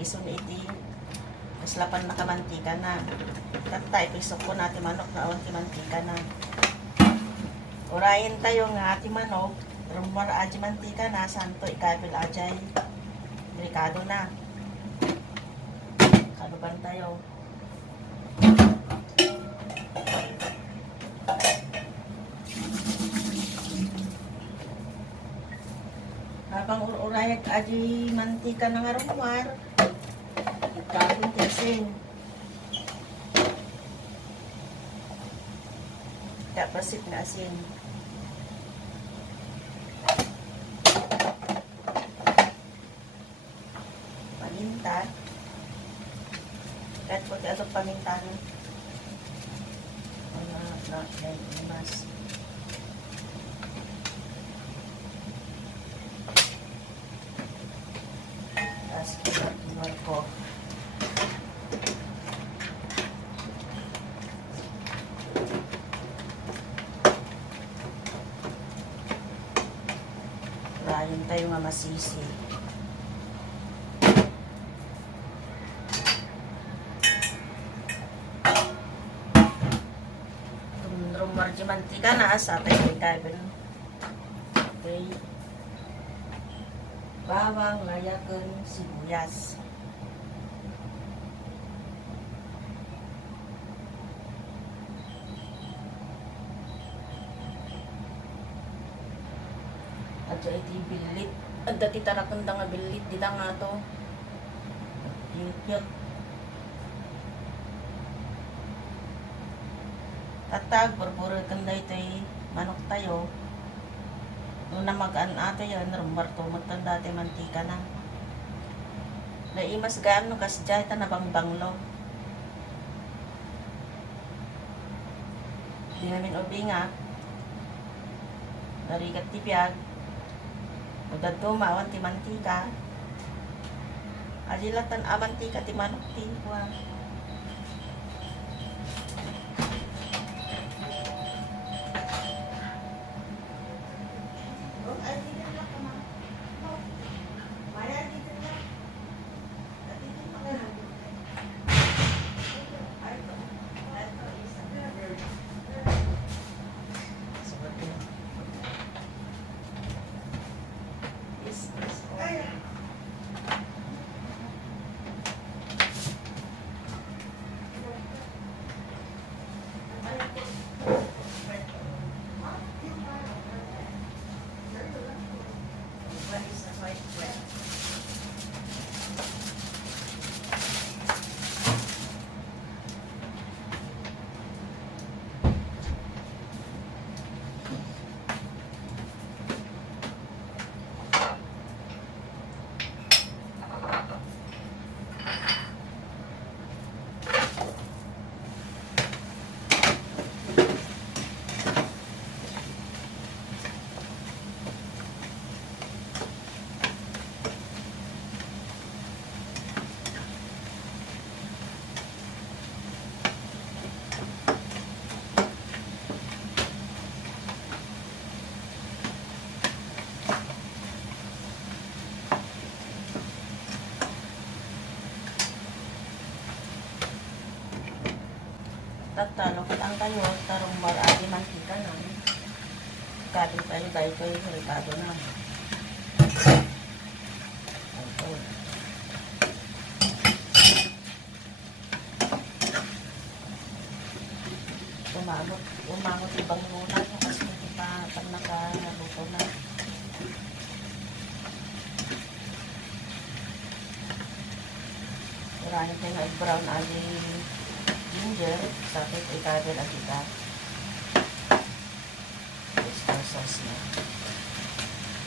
ison iti maslapan na kamantika na. Tatay, pisok ko natin manok na awan mantika na. Urayin tayo nga ati manok. Rumor aji mantika na. Santo ikabil ajay. Delikado na. Kaluban tayo. Habang urayag aji mantika na nga rumor. Ikabin tesing. Kapasit na asin. Paminta. Kahit po itong paminta na. Mas. Tapos kinuha ko. Rayon tayo nga masisi. Rumor di mantika na sa tayo ikabin. Okay. Bawang, layakan, sibuyas. At iti bilit. At dati tarakanda nga bilit. Dila nga to. Yut. Tatag, burburo kanda ito manok tayo. Nung namagaan ate yan, rumbar to, magtanda ate mantika na. Naimas gaano kasi dyan, ito nabangbanglo. Di namin ubinga. Narigat tipyag. Udad tumawan ti mantika. Ajilatan amantika ti manok ti. Wow. Tatalo ko lang tayo, tarong marami mantika na. Kaling tayo dahil ko yung ricado na. Umangot ibang muna kasi hindi pa pag nakaluto na. Marami tayo nag-brown ali ginger, sakit ikabel at kita. Oyster sauce na.